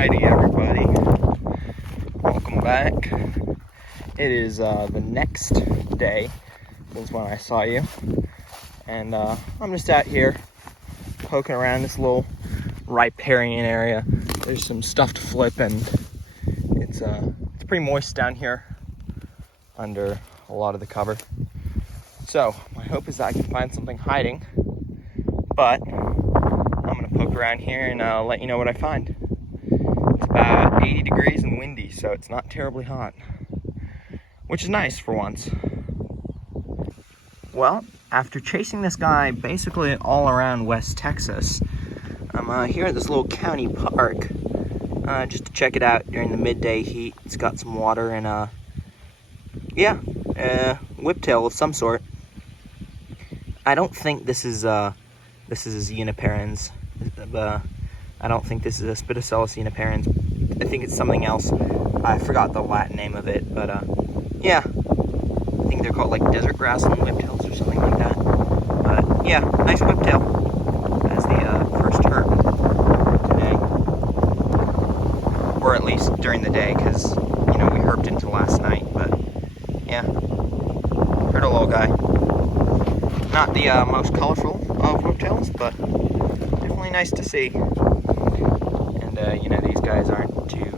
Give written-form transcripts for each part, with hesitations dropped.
Alrighty, everybody. Welcome back. It is the next day since when I saw you, and I'm just out here poking around this little riparian area. There's some stuff to flip, and it's pretty moist down here under a lot of the cover. So my hope is that I can find something hiding, but I'm gonna poke around here and let you know what I find. It's about 80 degrees and windy, so it's not terribly hot, which is nice for once. Well, after chasing this guy basically all around West Texas, I'm here at this little county park just to check it out during the midday heat. It's got some water and whiptail of some sort. I don't think this is uniparens. I don't think this is a Spitacellus uniparens. I think it's something else. I forgot the Latin name of it, but yeah. I think they're called like desert grassland whiptails or something like that. But yeah, nice whiptail as the first herb today. Or at least during the day, because, you know, we herbed into last night, but yeah. Heard a little guy. Not the most colorful of whiptails, but definitely nice to see. And, you know, these guys aren't too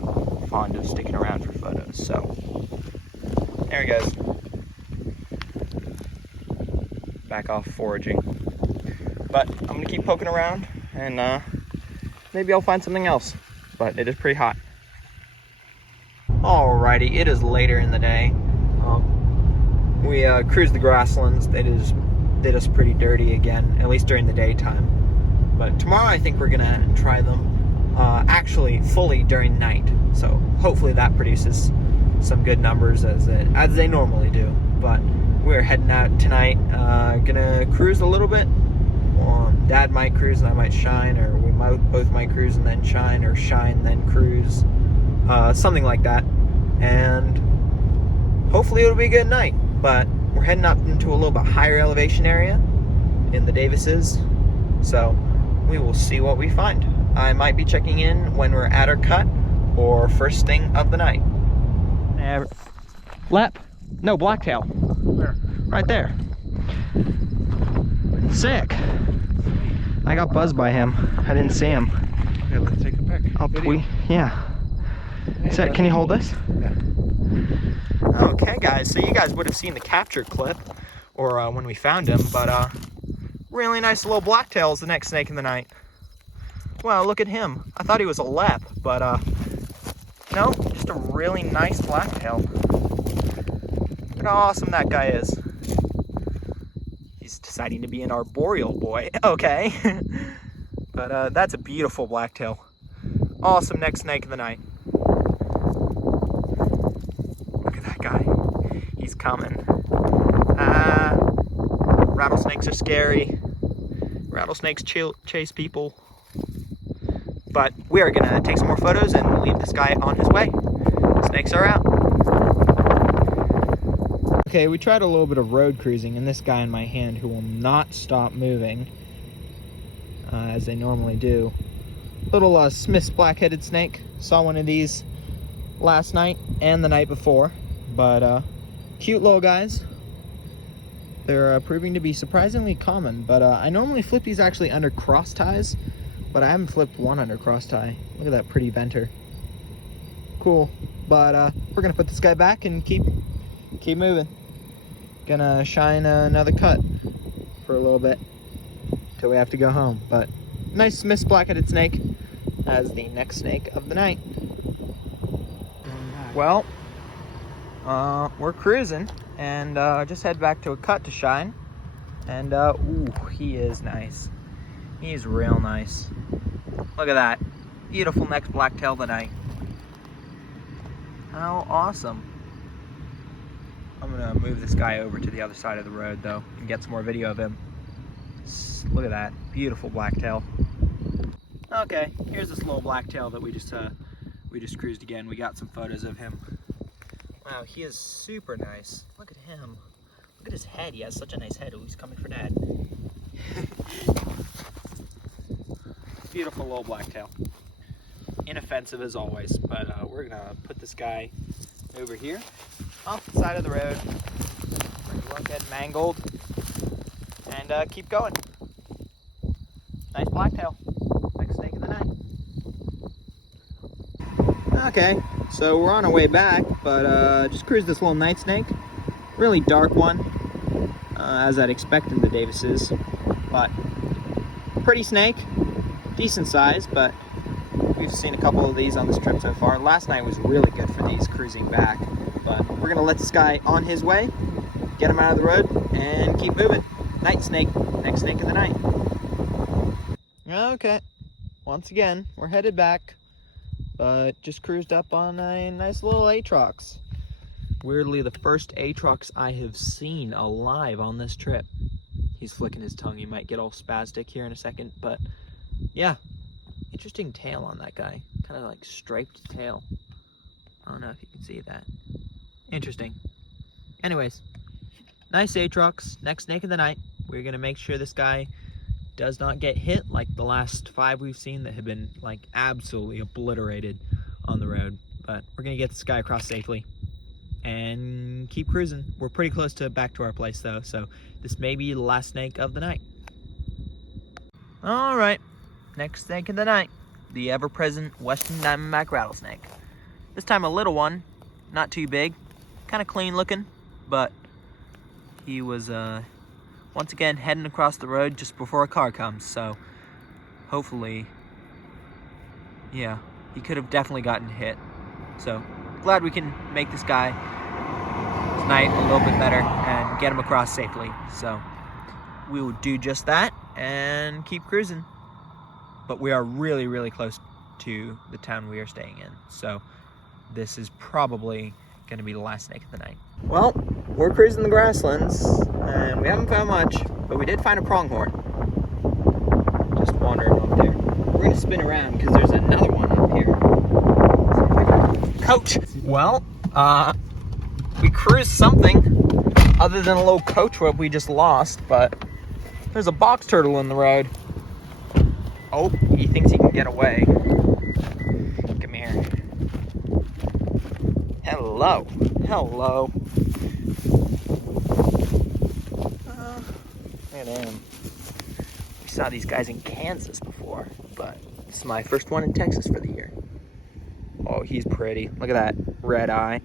fond of sticking around for photos, so there he goes. Back off foraging. But I'm going to keep poking around, and maybe I'll find something else, but it is pretty hot. Alrighty, it is later in the day. We cruised the grasslands. They did us pretty dirty again, at least during the daytime. But tomorrow I think we're gonna try them actually fully during night. So hopefully that produces some good numbers as they normally do. But we're heading out tonight, gonna cruise a little bit. Dad might cruise and I might shine, or we both might cruise and then shine, or shine then cruise, something like that. And hopefully it'll be a good night. But we're heading up into a little bit higher elevation area in the Davises, so we will see what we find. I might be checking in when we're at our cut or first thing of the night. Lep? No, blacktail. Where? Right there. Sick. I got buzzed by him. I didn't see him. Okay, let's take a pic. Yeah. So, can you hold this? Yeah. Okay, guys, so you guys would have seen the capture clip, or when we found him, but really nice little blacktail is the next snake in the night. Well, look at him. I thought he was a lep, but no, just a really nice blacktail. Look how awesome that guy is. He's deciding to be an arboreal boy, okay. But that's a beautiful blacktail. Awesome next snake of the night. Guy, he's coming. Rattlesnakes are scary. Rattlesnakes chase people. But we are gonna take some more photos and leave this guy on his way. Snakes are out. Okay, we tried a little bit of road cruising, and this guy in my hand who will not stop moving, as they normally do. Little Smith's black-headed snake. Saw one of these last night and the night before. But cute little guys. They're proving to be surprisingly common, but I normally flip these actually under cross ties, but I haven't flipped one under cross tie. Look at that pretty venter. Cool. But we're gonna put this guy back and keep moving. Gonna shine another cut for a little bit till we have to go home. But nice Smith's black-headed snake as the next snake of the night. Well, we're cruising, and just head back to a cut to shine. And ooh, he is nice. He's real nice. Look at that. Beautiful next blacktail tonight. How awesome. I'm gonna move this guy over to the other side of the road though and get some more video of him. Look at that. Beautiful blacktail. Okay, here's this little blacktail that we just cruised again. We got some photos of him. Wow, he is super nice. Look at him. Look at his head. He has such a nice head. Oh, he's coming for Dad. Beautiful little blacktail. inoffensive as always, but we're gonna put this guy over here off the side of the road. He won't get mangled, and keep going. Nice blacktail. Next snake of the night. Okay, so we're on our way back, but just cruised this little night snake. Really dark one, as I'd expect in the Davises, but pretty snake, decent size, but we've seen a couple of these on this trip so far. Last night was really good for these cruising back, but we're gonna let this guy on his way, get him out of the road, and keep moving. Night snake, next snake of the night. Okay, once again, we're headed back, but just cruised up on a nice little Atrox. Weirdly, the first Atrox I have seen alive on this trip. He's flicking his tongue. He might get all spastic here in a second, but yeah, interesting tail on that guy. Kind of like striped tail. I don't know if you can see that. Interesting. Anyways, nice Atrox, next snake of the night. We're gonna make sure this guy does not get hit like the last 5 we've seen that have been like absolutely obliterated on the road. But we're gonna get this guy across safely and keep cruising. We're pretty close to back to our place though, so this may be the last snake of the night. All right, next snake of the night, the ever-present Western Diamondback rattlesnake. This time a little one, not too big, kind of clean looking, but he was once again heading across the road just before a car comes, so hopefully, yeah, he could have definitely gotten hit. So glad we can make this guy tonight a little bit better and get him across safely. So we will do just that and keep cruising. But we are really, really close to the town we are staying in. So this is probably going to be the last snake of the night. Well, we're cruising the grasslands and we haven't found much, but we did find a pronghorn. Just wandering up there. We're going to spin around because there's another one up here. Coach. Well, we cruised something other than a little coach whip we just lost, but there's a box turtle in the road. Oh, he thinks he can get away. Come here. Hello. Hello. Look at him. We saw these guys in Kansas before, but this is my first one in Texas for the year. Oh, he's pretty. Look at that red eye.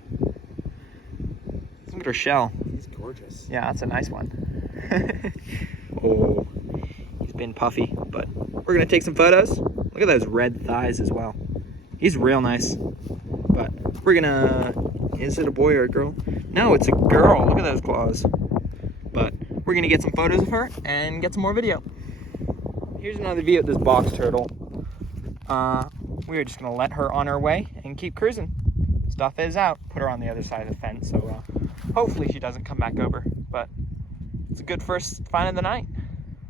Look at her shell. He's gorgeous. Yeah, that's a nice one. Oh, he's been puffy, but we're gonna take some photos. Look at those red thighs as well. He's real nice. But we're gonna, is it a boy or a girl? No, it's a girl. Look at those claws. But we're gonna get some photos of her and get some more video. Here's another view of this box turtle. We are just gonna let her on her way and keep cruising. Stuff is out. Put her on the other side of the fence, so hopefully she doesn't come back over. But it's a good first find of the night.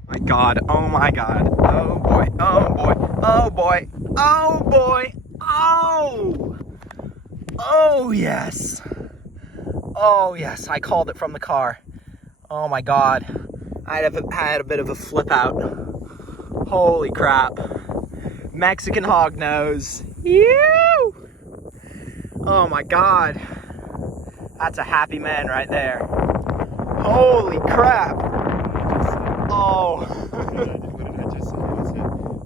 My God! Oh my God! Oh boy! Oh boy! Oh boy! Oh boy! Oh! Oh yes! Oh yes! I called it from the car. Oh my God! I had a bit of a flip out. Holy crap! Mexican hognose. Ew! Oh my God. That's a happy man right there. Holy crap. Oh. What did I just say? I said,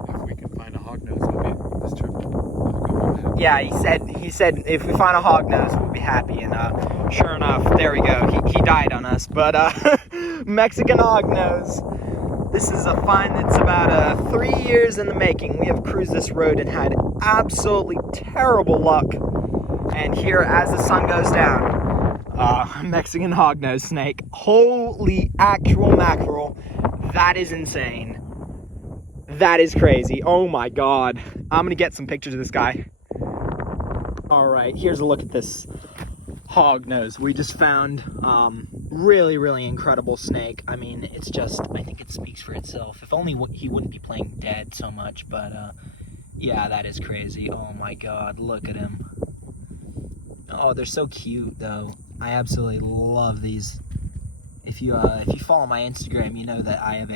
if we can find a hognose, we'll be this trip. We'll go home happy. Yeah, he said if we find a hognose, we'll be happy. And sure enough, there we go. He died on us. But Mexican hognose. This is a find that's about 3 years in the making. We have cruised this road and had absolutely terrible luck. And here, as the sun goes down, Mexican hognose snake. Holy actual mackerel. That is insane. That is crazy. Oh my God. I'm gonna get some pictures of this guy. All right, here's a look at this hognose we just found. Really, really incredible snake. I mean, it's just, I think it speaks for itself. If only he wouldn't be playing dead so much, but yeah, that is crazy. Oh my God, look at him. Oh, they're so cute though. I absolutely love these. If you follow my Instagram, you know that I have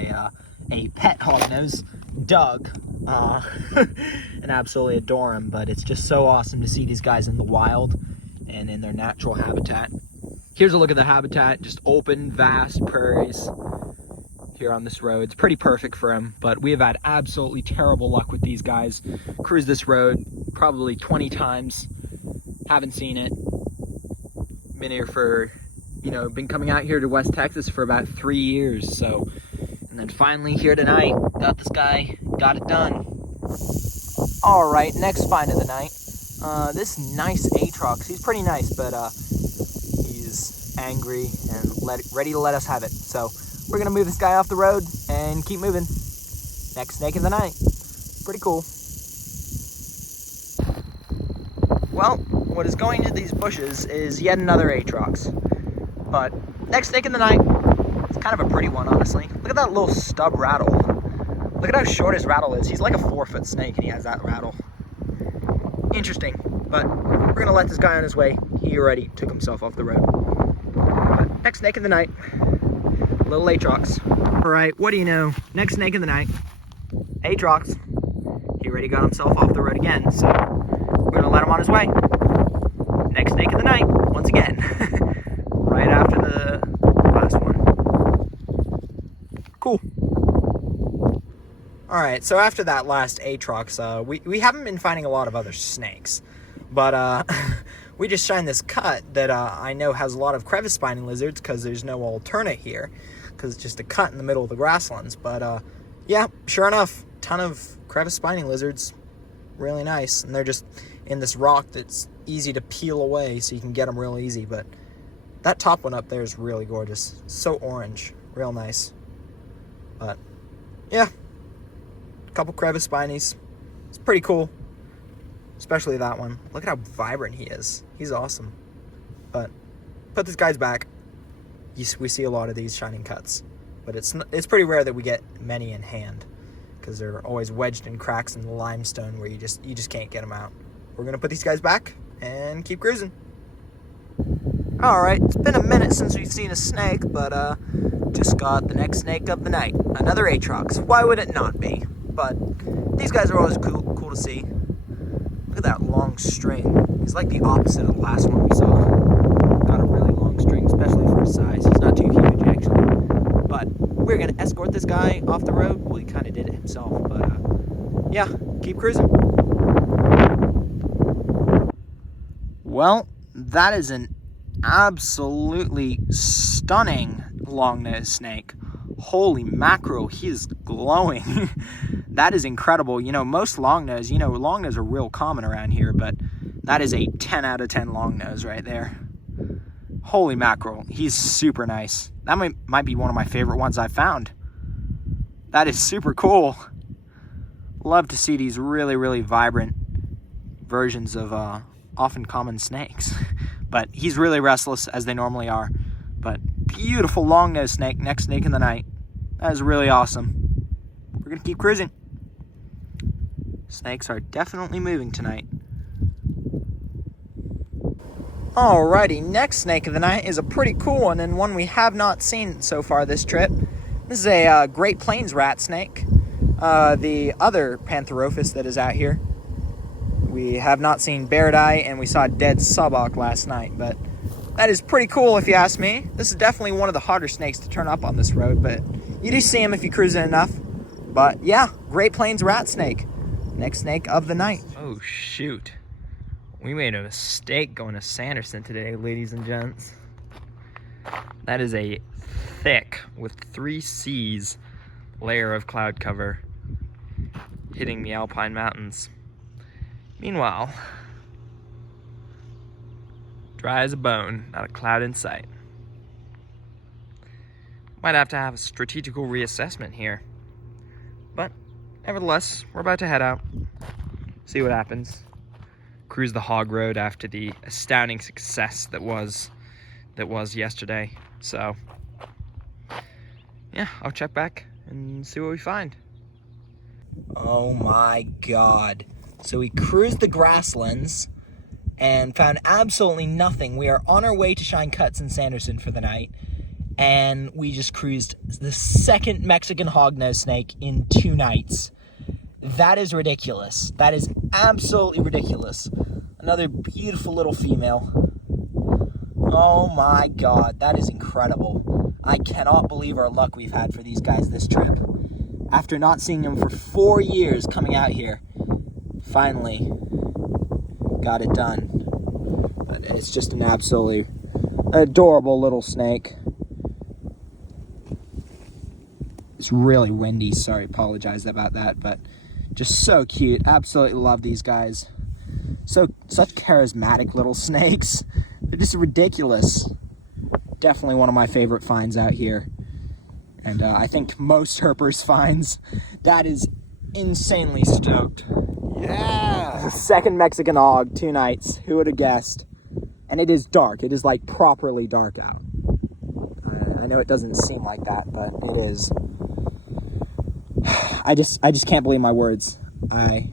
a pet hognose, Doug. and absolutely adore them, but it's just so awesome to see these guys in the wild and in their natural habitat. Here's a look at the habitat, just open, vast prairies here on this road. It's pretty perfect for them, but we have had absolutely terrible luck with these guys. Cruised this road probably 20 times, haven't seen it. Been here for, been coming out here to West Texas for about 3 years, so. And then finally here tonight, got this guy, got it done. All right, next find of the night. This nice Aatrox, he's pretty nice, but he's angry and ready to let us have it. So we're gonna move this guy off the road and keep moving. Next snake of the night. Pretty cool. Well, what is going into these bushes is yet another Aatrox. But next snake of the night, it's kind of a pretty one, honestly. Look at that little stub rattle. Look at how short his rattle is. He's like a 4-foot snake and he has that rattle. Interesting, but we're gonna let this guy on his way. He already took himself off the road. But next snake of the night, little Aatrox. All right, what do you know? Next snake of the night, Aatrox. He already got himself off the road again, so we're gonna let him on his way. Next snake of the night, once again. Right after the last one. Cool. All right, so after that last Aatrox, we haven't been finding a lot of other snakes, but we just shined this cut that I know has a lot of crevice spiny lizards because there's no alternate here, because it's just a cut in the middle of the grasslands. But yeah, sure enough, ton of crevice spiny lizards, really nice, and they're just in this rock that's easy to peel away, so you can get them real easy. But that top one up there is really gorgeous, so orange, real nice. But yeah. Couple crevice spinies. It's pretty cool, especially that one. Look at how vibrant he is. He's awesome. But put this guy's back. We see a lot of these shining cuts, but it's pretty rare that we get many in hand because they're always wedged in cracks in the limestone where you just can't get them out. We're gonna put these guys back and keep cruising. All right, it's been a minute since we've seen a snake, but just got the next snake of the night. Another Aatrox. Why would it not be? But these guys are always cool to see. Look at that long string. He's like the opposite of the last one we saw. Got a really long string, especially for his size. He's not too huge, actually. But we're going to escort this guy off the road. Well, he kind of did it himself, but yeah, keep cruising. Well, that is an absolutely stunning long-nosed snake. Holy mackerel, he is glowing. That is incredible. Most longnose, longnose are real common around here, but that is a 10 out of 10 longnose right there. Holy mackerel, he's super nice. That might be one of my favorite ones I've found. That is super cool. Love to see these really, really vibrant versions of often common snakes. But he's really restless, as they normally are. But beautiful long-nosed snake, next snake in the night. That is really awesome. We're gonna keep cruising. Snakes are definitely moving tonight. Alrighty, next snake of the night is a pretty cool one, and one we have not seen so far this trip. This is a Great Plains rat snake, the other Pantherophis that is out here. We have not seen Beardeye, and we saw dead Subok last night, but that is pretty cool if you ask me. This is definitely one of the harder snakes to turn up on this road, but you do see them if you cruise it enough. But yeah, Great Plains rat snake. Next snake of the night. Oh shoot. We made a mistake going to Sanderson today, ladies and gents. That is a thick, with 3 C's, layer of cloud cover hitting the Alpine Mountains. Meanwhile, dry as a bone, not a cloud in sight. Might have to have a strategical reassessment here. But nevertheless, we're about to head out, see what happens. Cruise the hog road after the astounding success that was yesterday. So yeah, I'll check back and see what we find. Oh my god. So we cruised the grasslands and found absolutely nothing. We are on our way to Shine Cuts in Sanderson for the night, and we just cruised the second Mexican hognose snake in 2 nights. That is ridiculous. That is absolutely ridiculous. Another beautiful little female. Oh my God, that is incredible. I cannot believe our luck we've had for these guys this trip. After not seeing them for 4 years coming out here, finally got it done. But it's just an absolutely adorable little snake. It's really windy, sorry, apologize about that, but just so cute. Absolutely love these guys. Such charismatic little snakes. They're just ridiculous. Definitely one of my favorite finds out here. And I think most herpers' finds. That is insanely stoked. Yeah! Second Mexican hog, 2 nights. Who would have guessed? And it is dark. It is like properly dark out. I know it doesn't seem like that, but it is. I just can't believe my words. I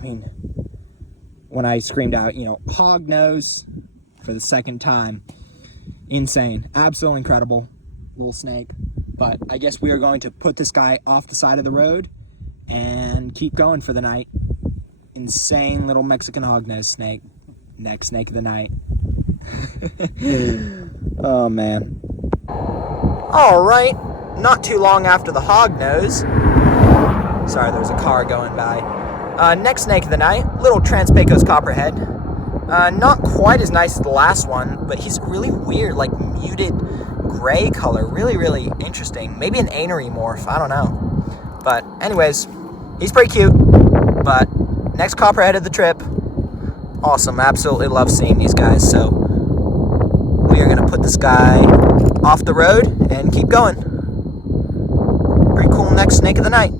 mean, when I screamed out, you know, hog-nosed for the second time, insane, absolutely incredible little snake. But I guess we are going to put this guy off the side of the road and keep going for the night. Insane little Mexican hog-nosed snake. Next snake of the night. Oh man. All right, not too long after the hog-nose. Sorry, there was a car going by. Next snake of the night, little Trans-Pecos Copperhead. Not quite as nice as the last one, but he's really weird, like muted gray color. Really, really interesting. Maybe an Anery morph, I don't know. But anyways, he's pretty cute. But next Copperhead of the trip. Awesome, absolutely love seeing these guys. So we are gonna put this guy off the road and keep going. Pretty cool next snake of the night.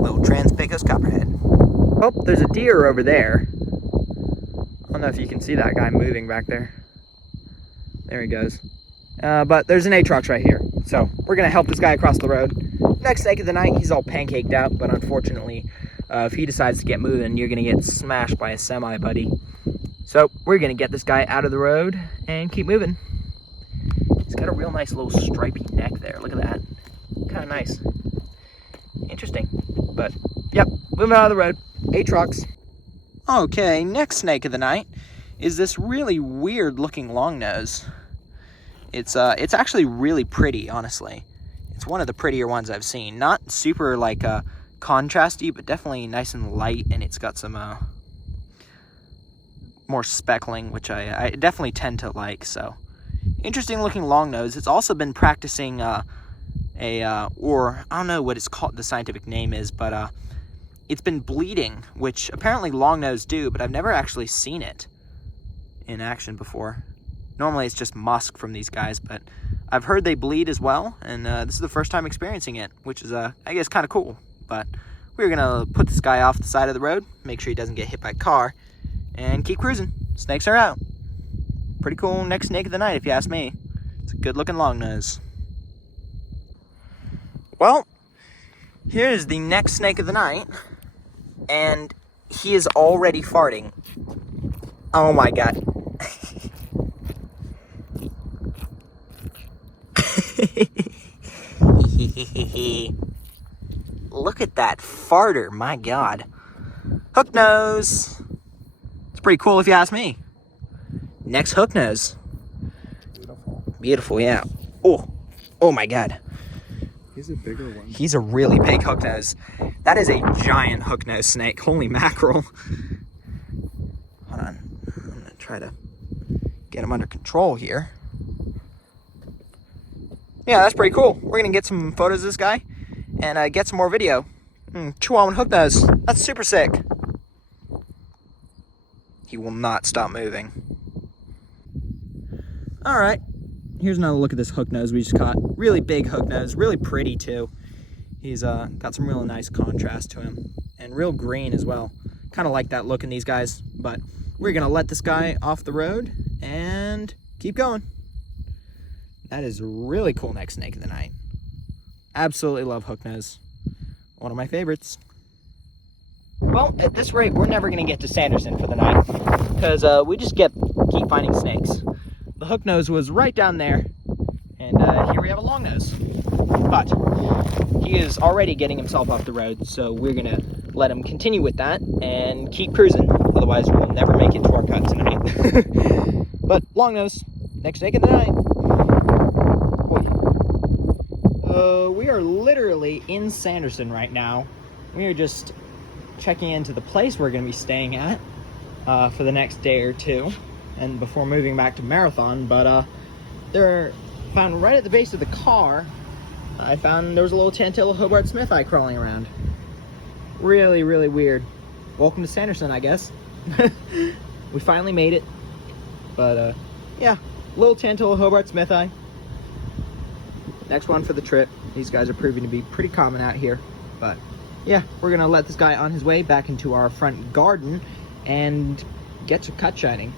Little Trans-Pecos Copperhead. Oh, there's a deer over there. I don't know if you can see that guy moving back there. There he goes. But there's an Atrox right here. So we're gonna help this guy across the road. Next snake of the night, he's all pancaked out, but unfortunately, if he decides to get moving, you're gonna get smashed by a semi, buddy. So we're gonna get this guy out of the road and keep moving. He's got a real nice little stripy neck there. Look at that. Kind of nice. Interesting. But, yep, moving out of the road. Atrox. Okay, next snake of the night is this really weird looking long nose. It's actually really pretty, honestly. It's one of the prettier ones I've seen. Not super like contrasty, but definitely nice and light, and it's got some more speckling, which I definitely tend to like. So interesting looking long nose. It's also been practicing or I don't know what it's called, the scientific name is, but it's been bleeding, which apparently long nose do, but I've never actually seen it in action before. Normally it's just musk from these guys, but I've heard they bleed as well, and this is the first time experiencing it, which is I guess kind of cool. But we're gonna put this guy off the side of the road, make sure he doesn't get hit by a car, and keep cruising. Snakes are out. Pretty cool next snake of the night, if you ask me. It's a good looking long nose. Well, here's the next snake of the night, and he is already farting. Oh my God. Look at that farter, my God. Hognose. It's pretty cool if you ask me. Next Hognose. Beautiful. Beautiful, yeah. Oh my God. He's a bigger one. He's a really big hooknose. That is a giant hooknose snake. Holy mackerel. Hold on. I'm going to try to get him under control here. Yeah, that's pretty cool. We're going to get some photos of this guy and get some more video. Chihuahuan hooknose. That's super sick. He will not stop moving. All right. Here's another look at this hooknose we just caught. Really big hooknose, really pretty too. He's got some real nice contrast to him, and real green as well. Kind of like that look in these guys, but we're gonna let this guy off the road and keep going. That is a really cool next snake of the night. Absolutely love hooknose. One of my favorites. Well, at this rate, we're never gonna get to Sanderson for the night, because we just keep finding snakes. The hooknose was right down there, and here we have a long nose. but he is already getting himself off the road, so we're gonna let him continue with that and keep cruising. Otherwise, we'll never make it to our cut tonight. But Longnose, next snake of the night. We are literally in Sanderson right now. We are just checking into the place we're gonna be staying at for the next day or two, and before moving back to Marathon. But they're found right at the base of the car. I found there was a little Tantilla Hobart Smith eye crawling around. Really, really weird. Welcome to Sanderson, I guess. We finally made it. But yeah, little Tantilla Hobart Smith eye. Next one for the trip. These guys are proving to be pretty common out here. But yeah, we're gonna let this guy on his way back into our front garden and get some cut shining.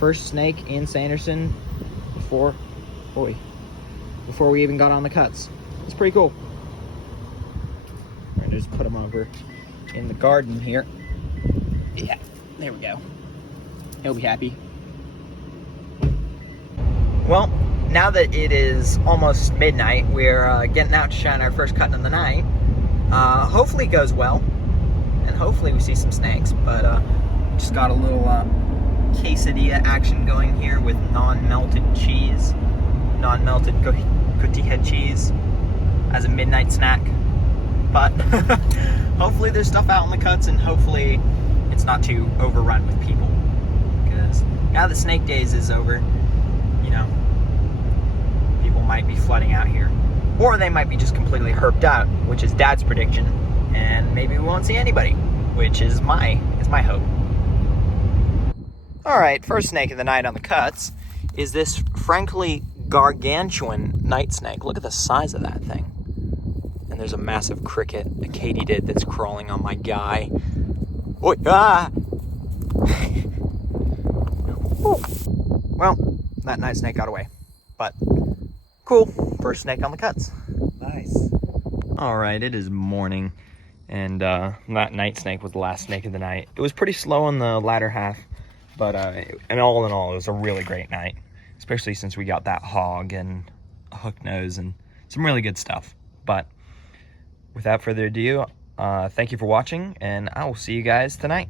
First snake in Sanderson before we even got on the cuts. It's pretty cool. We're gonna just put them over in the garden here. Yeah, there we go. He'll be happy. Well, now that it is almost midnight, we're getting out to shine our first cut of the night. Hopefully it goes well, and hopefully we see some snakes. But just got a little quesadilla action going here with non-melted cheese, non-melted Copperhead cheese as a midnight snack. But hopefully there's stuff out in the cuts, and hopefully it's not too overrun with people. Because now that snake days is over, you know, people might be flooding out here. Or they might be just completely herped out, which is Dad's prediction, and maybe we won't see anybody, which is my hope. Alright, first snake of the night on the cuts is this frankly gargantuan night snake. Look at the size of that thing. And there's a massive cricket, a katydid, that's crawling on my guy. Oh, ah! Well, that night snake got away. But, cool. First snake on the cuts. Nice. Alright, it is morning. And that night snake was the last snake of the night. It was pretty slow in the latter half. But and all in all, it was a really great night. Especially since we got that hog and a Hognose and some really good stuff. But without further ado, thank you for watching, and I will see you guys tonight.